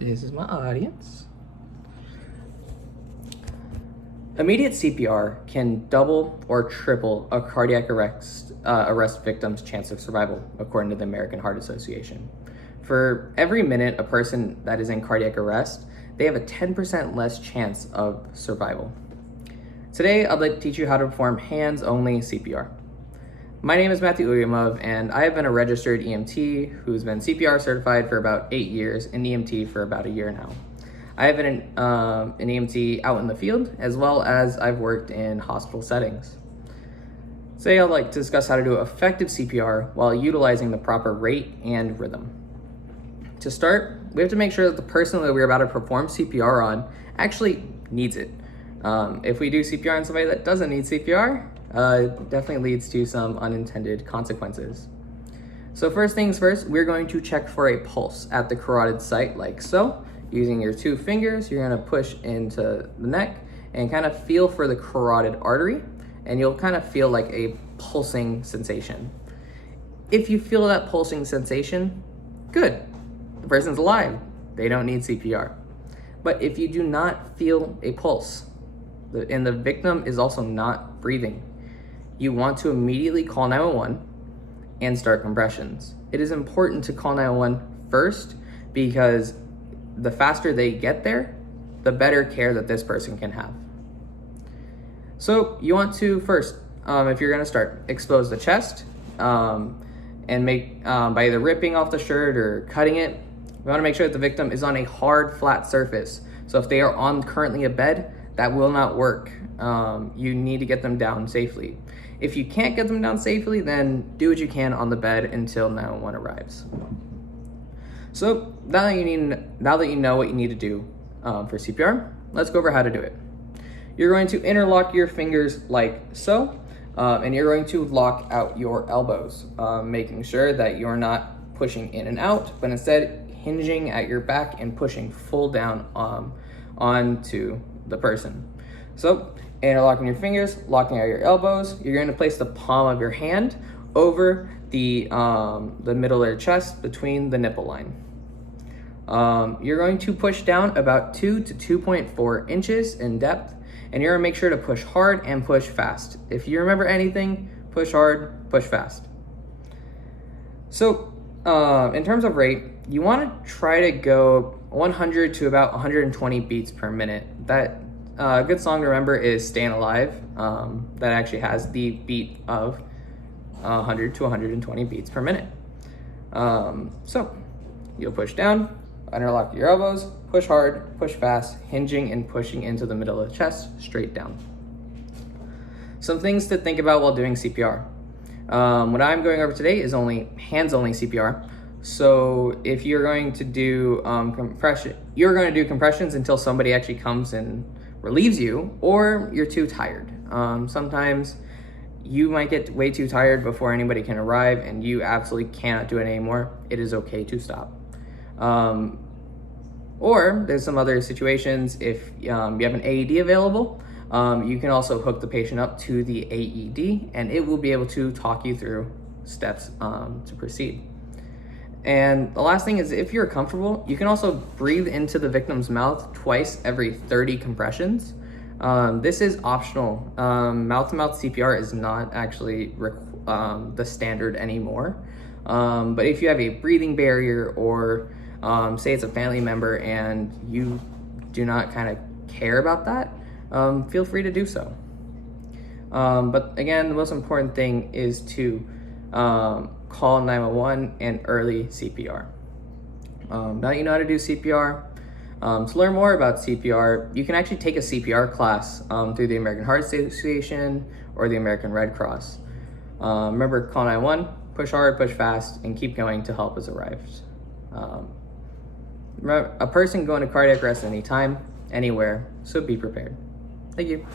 This is my audience. Immediate CPR can double or triple a cardiac arrest victim's chance of survival, according to the American Heart Association. For every minute a person that is in cardiac arrest, they have a 10% less chance of survival. Today, I'd like to teach you how to perform hands-only CPR. My name is Matthew Ulyamov, and I have been a registered EMT who's been CPR certified for about 8 years and EMT for about a year now. I have been an EMT out in the field, as well as I've worked in hospital settings. Today, I'd like to discuss how to do effective CPR while utilizing the proper rate and rhythm. To start, we have to make sure that the person that we're about to perform CPR on actually needs it. If we do CPR on somebody that doesn't need CPR, definitely leads to some unintended consequences. So first things first, we're going to check for a pulse at the carotid site like so. Using your 2 fingers, you're gonna push into the neck and kind of feel for the carotid artery, and you'll kind of feel like a pulsing sensation. If you feel that pulsing sensation, good, the person's alive, they don't need CPR. But if you do not feel a pulse, and the victim is also not breathing, you want to immediately call 911 and start compressions. It is important to call 911 first because the faster they get there, the better care that this person can have. So you want to first, if you're gonna start, expose the chest and make, by either ripping off the shirt or cutting it, we wanna make sure that the victim is on a hard, flat surface. So if they are on currently a bed, that will not work. You need to get them down safely. If you can't get them down safely, then do what you can on the bed until 911 arrives. So now that you know what you need to do for CPR, let's go over how to do it. You're going to interlock your fingers like so, and you're going to lock out your elbows, making sure that you're not pushing in and out, but instead hinging at your back and pushing full down onto the person. So interlocking your fingers, locking out your elbows, you're going to place the palm of your hand over the middle of your chest between the nipple line. You're going to push down about 2 to 2.4 inches in depth, and you're gonna make sure to push hard and push fast. If you remember anything, push hard, push fast. So in terms of rate, you wanna try to go 100 to about 120 beats per minute. That a good song to remember is Stayin' Alive, that actually has the beat of 100 to 120 beats per minute. So you'll push down, interlock your elbows, push hard, push fast, hinging and pushing into the middle of the chest, straight down. Some things to think about while doing CPR. What I'm going over today is only hands-only CPR. So if you're going to do compression, you're going to do compressions until somebody actually comes and relieves you, or you're too tired. Sometimes you might get way too tired before anybody can arrive and you absolutely cannot do it anymore. It is okay to stop. Or there's some other situations, if you have an AED available, you can also hook the patient up to the AED and it will be able to talk you through steps to proceed. And the last thing is, if you're comfortable, you can also breathe into the victim's mouth twice every 30 compressions. This is optional. Mouth-to-mouth CPR is not actually the standard anymore. But if you have a breathing barrier, or say it's a family member and you do not kind of care about that, feel free to do so. But again, the most important thing is to call 911 and early CPR. Now that you know how to do CPR, to learn more about CPR, you can actually take a CPR class through the American Heart Association or the American Red Cross. Remember, call 911, push hard, push fast, and keep going till help has arrived. Remember, a person going to cardiac arrest anytime, anywhere, so be prepared. Thank you.